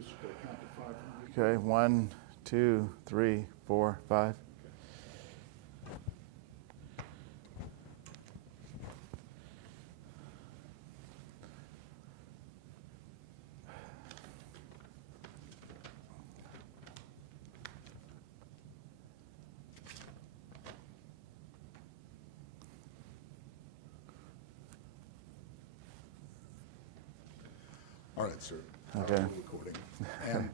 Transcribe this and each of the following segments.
just count to 5 for me? Okay, 1, 2, 3, 4, 5. All right, sir. Okay. We're recording. And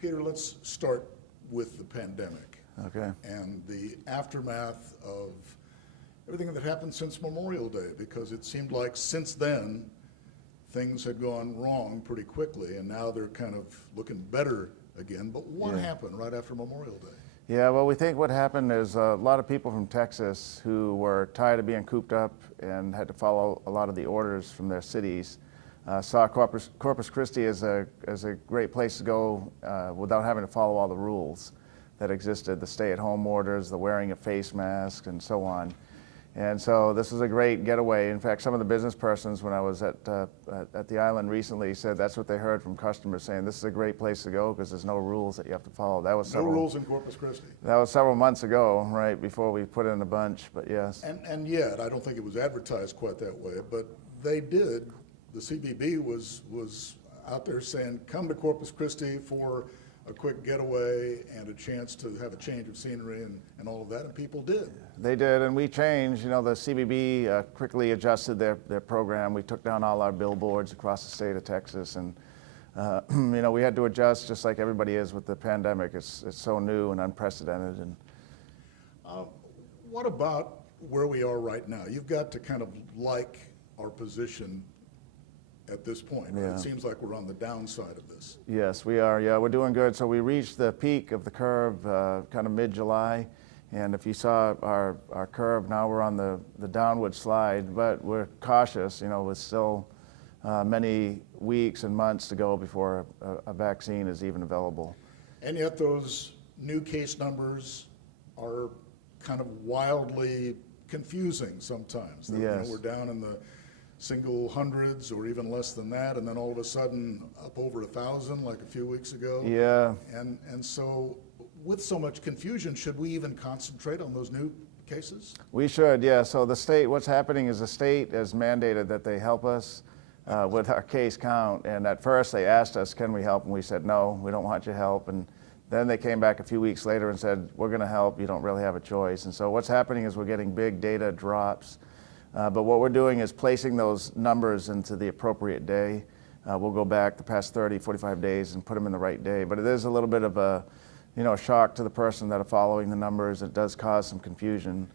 Peter, let's start with the pandemic Okay. and the aftermath of everything that happened since Memorial Day, because it seemed like since then things had gone wrong pretty quickly, and now they're kind of looking better again. But what happened right after Memorial Day? Yeah, well, we think what happened is a lot of people from Texas who were tired of being cooped up and had to follow a lot of the orders from their cities saw Corpus Christi as a great place to go without having to follow all the rules that existed, the stay-at-home orders, the wearing of face masks, and so on. And so this was a great getaway. In fact, some of the business persons, when I was at the island recently, said that's what they heard from customers, saying this is a great place to go because there's no rules that you have to follow. That was No rules in Corpus Christi. That was several months ago, right, before we put in a bunch, but yes. And yet, I don't think it was advertised quite that way, but they did. The CBB was out there saying, come to Corpus Christi for a quick getaway and a chance to have a change of scenery and all of that, and people did. They did, and we changed. You know, the CBB quickly adjusted their program. We took down all our billboards across the state of Texas, and you know, we had to adjust just like everybody is with the pandemic. It's so new and unprecedented. And what about where we are right now? You've got to kind of like our position at this point, right? Yeah. It seems like we're on the downside of this. Yes, we are. Yeah, we're doing good. So we reached the peak of the curve kind of mid-July. And if you saw our curve, now we're on the downward slide, but we're cautious, you know, with still many weeks and months to go before a vaccine is even available. And yet those new case numbers are kind of wildly confusing sometimes. Yes. You know, we're down in the single hundreds or even less than that, and then all of a sudden up over 1,000 like a few weeks ago. Yeah. And so with so much confusion, should we even concentrate on those new cases? We should, yeah. So the state, what's happening is the state has mandated that they help us with our case count. And at first they asked us, can we help? And we said, no, we don't want your help. And then they came back a few weeks later and said, we're going to help. You don't really have a choice. And so what's happening is we're getting big data drops. But what we're doing is placing those numbers into the appropriate day. We'll go back the past 30, 45 days and put them in the right day. But it is a little bit of a, you know, shock to the person that are following the numbers. It does cause some confusion.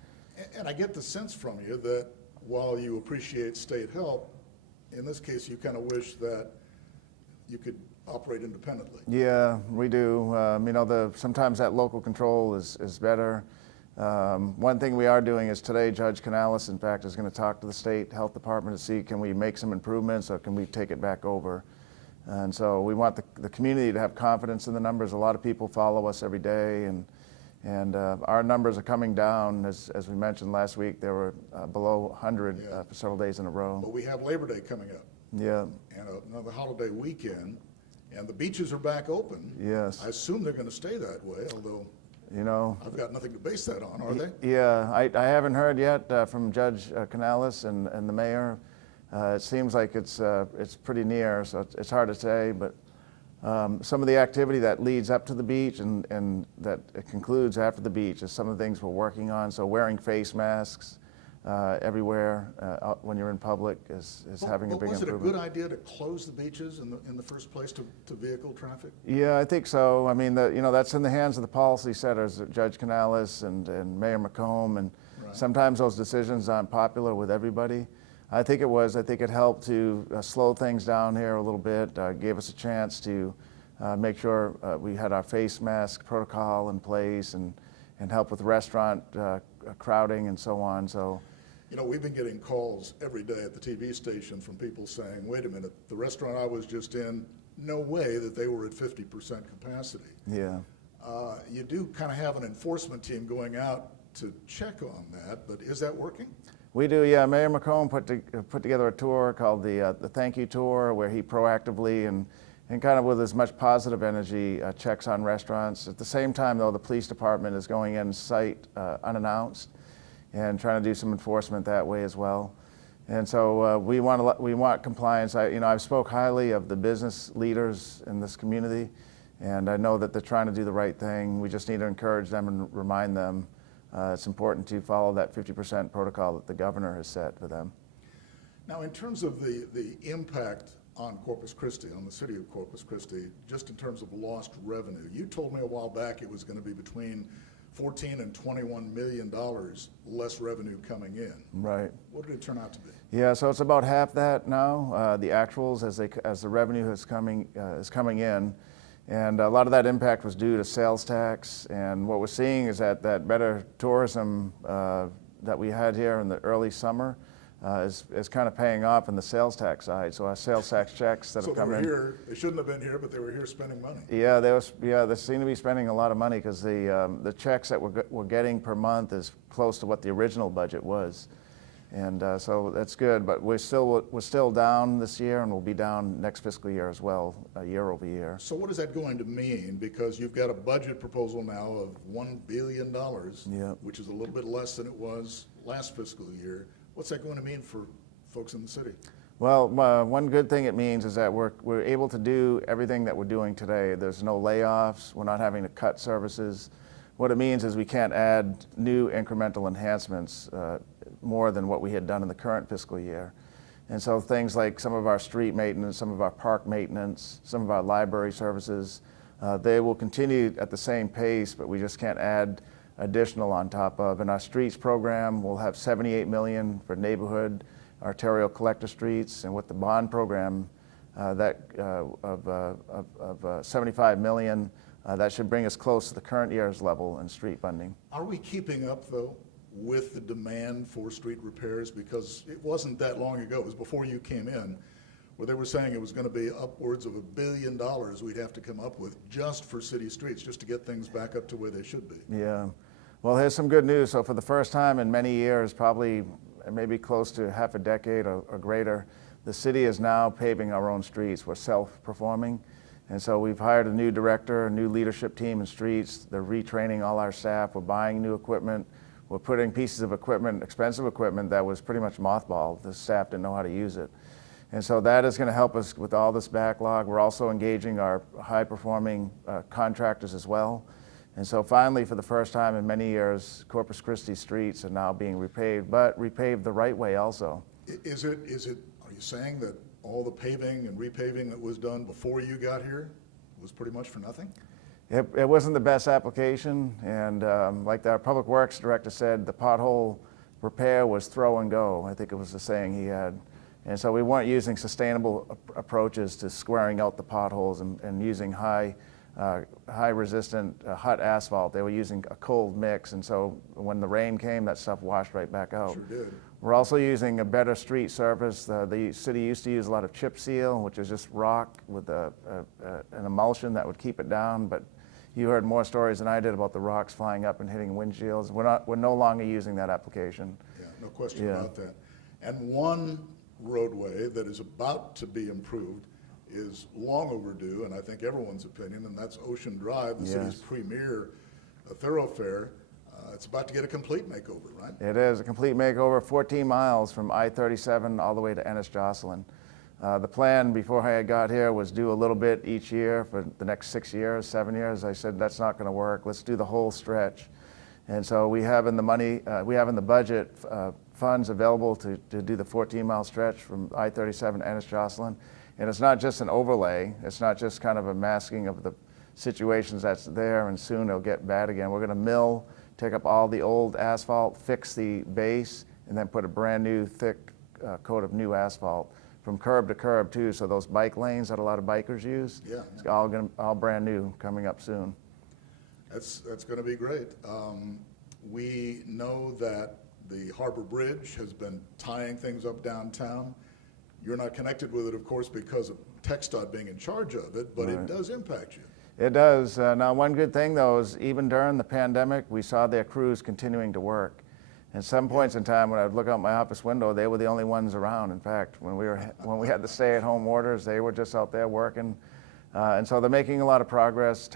And I get the sense from you that while you appreciate state help, in this case you kind of wish that you could operate independently. Yeah, we do. You know, sometimes that local control is better. One thing we are doing is today, Judge Canales, in fact, is going to talk to the state health department to see can we make some improvements or can we take it back over. And so we want the community to have confidence in the numbers. A lot of people follow us every day, and our numbers are coming down. As we mentioned last week, they were below 100 for several days in a row. But we have Labor Day coming up. Yeah. And another holiday weekend, and the beaches are back open. Yes. I assume they're going to stay that way, although you know, I've got nothing to base that on, are they? Yeah, I haven't heard yet from Judge Canales and the mayor. It seems like it's pretty near, so it's hard to say, but some of the activity that leads up to the beach and that it concludes after the beach is some of the things we're working on. So wearing face masks everywhere when you're in public is having a big was improvement. Was it a good idea to close the beaches in the first place to vehicle traffic? Yeah, I think so. I mean, you know, that's in the hands of the policy setters, Judge Canales and Mayor McComb, and Right. sometimes those decisions aren't popular with everybody. I think it helped to slow things down here a little bit, gave us a chance to make sure we had our face mask protocol in place and help with restaurant crowding and so on. So, You know, we've been getting calls every day at the TV station from people saying, wait a minute, the restaurant I was just in, no way that they were at 50% capacity. yeah. You do kind of have an enforcement team going out to check on that, but is that working? We do, yeah. Mayor McComb put together a tour called the Thank You Tour, where he proactively and kind of with as much positive energy checks on restaurants. At the same time, though, the police department is going in sight unannounced and trying to do some enforcement that way as well. And so we want compliance. I've spoke highly of the business leaders in this community, and I know that they're trying to do the right thing. We just need to encourage them and remind them it's important to follow that 50% protocol that the governor has set for them. Now, in terms of the impact on Corpus Christi, on the city of Corpus Christi, just in terms of lost revenue, you told me a while back it was going to be between $14 and $21 million less revenue coming in. Right. What did it turn out to be? Yeah, so it's about half that now. The actuals as the revenue is coming in. And a lot of that impact was due to sales tax, and what we're seeing is that better tourism that we had here in the early summer is kind of paying off in the sales tax side. So our sales tax checks that have come in. Here, they shouldn't have been here, but they were here spending money. Yeah, they seem to be spending a lot of money because the checks that we're getting per month is close to what the original budget was. And so that's good, but we're still down this year, and we'll be down next fiscal year as well, year over year. So what is that going to mean? Because you've got a budget proposal now of $1 billion, Yep. which is a little bit less than it was last fiscal year. What's that going to mean for folks in the city? Well, one good thing it means is that we're able to do everything that we're doing today. There's no layoffs. We're not having to cut services. What it means is we can't add new incremental enhancements more than what we had done in the current fiscal year. And so things like some of our street maintenance, some of our park maintenance, some of our library services, they will continue at the same pace, but we just can't add additional on top of. In our streets program, we'll have $78 million for neighborhood arterial collector streets, and with the bond program of $75 million, that should bring us close to the current year's level in street funding. Are we keeping up, though, with the demand for street repairs? Because it wasn't that long ago, it was before you came in, where they were saying it was going to be upwards of $1 billion we'd have to come up with just for city streets, just to get things back up to where they should be. Yeah. Well, here's some good news. So for the first time in many years, probably maybe close to half a decade or greater, the city is now paving our own streets. We're self-performing. And so we've hired a new director, a new leadership team in streets. They're retraining all our staff. We're buying new equipment. We're putting pieces of equipment, expensive equipment that was pretty much mothballed. The staff didn't know how to use it. And so that is going to help us with all this backlog. We're also engaging our high-performing contractors as well. And so finally, for the first time in many years, Corpus Christi streets are now being repaved, but repaved the right way also. Are you saying that all the paving and repaving that was done before you got here was pretty much for nothing? It wasn't the best application, and like our public works director said, the pothole repair was throw and go. I think it was the saying he had. And so we weren't using sustainable approaches to squaring out the potholes and using high resistant hot asphalt. They were using a cold mix, and so when the rain came, that stuff washed right back out. Sure did. We're also using a better street surface. The city used to use a lot of chip seal, which is just rock with an emulsion that would keep it down, but you heard more stories than I did about the rocks flying up and hitting windshields. We're no longer using that application. Yeah, no question about that. And one roadway that is about to be improved is long overdue, and I think everyone's opinion, and that's Ocean Drive, the city's premier thoroughfare. It's about to get a complete makeover, right? It is a complete makeover, 14 miles from I-37 all the way to Ennis-Jocelyn. The plan before I got here was do a little bit each year for the next 6 years, 7 years. I said, that's not going to work. Let's do the whole stretch. And so we have in the budget funds available to do the 14-mile stretch from I-37 to Ennis-Jocelyn. And it's not just an overlay. It's not just kind of a masking of the situations that's there and soon it'll get bad again. We're going to mill, take up all the old asphalt, fix the base, and then put a brand new thick coat of new asphalt from curb to curb too. So those bike lanes that a lot of bikers use, it's all brand new coming up soon. That's going to be great. We know that the Harbor Bridge has been tying things up downtown. You're not connected with it, of course, because of TxDOT being in charge of it, but it does impact you. It does. Now, one good thing, though, is even during the pandemic, we saw their crews continuing to work. At some points in time, when I would look out my office window, they were the only ones around. In fact, when we had the stay-at-home orders, they were just out there working. And so they're making a lot of progress.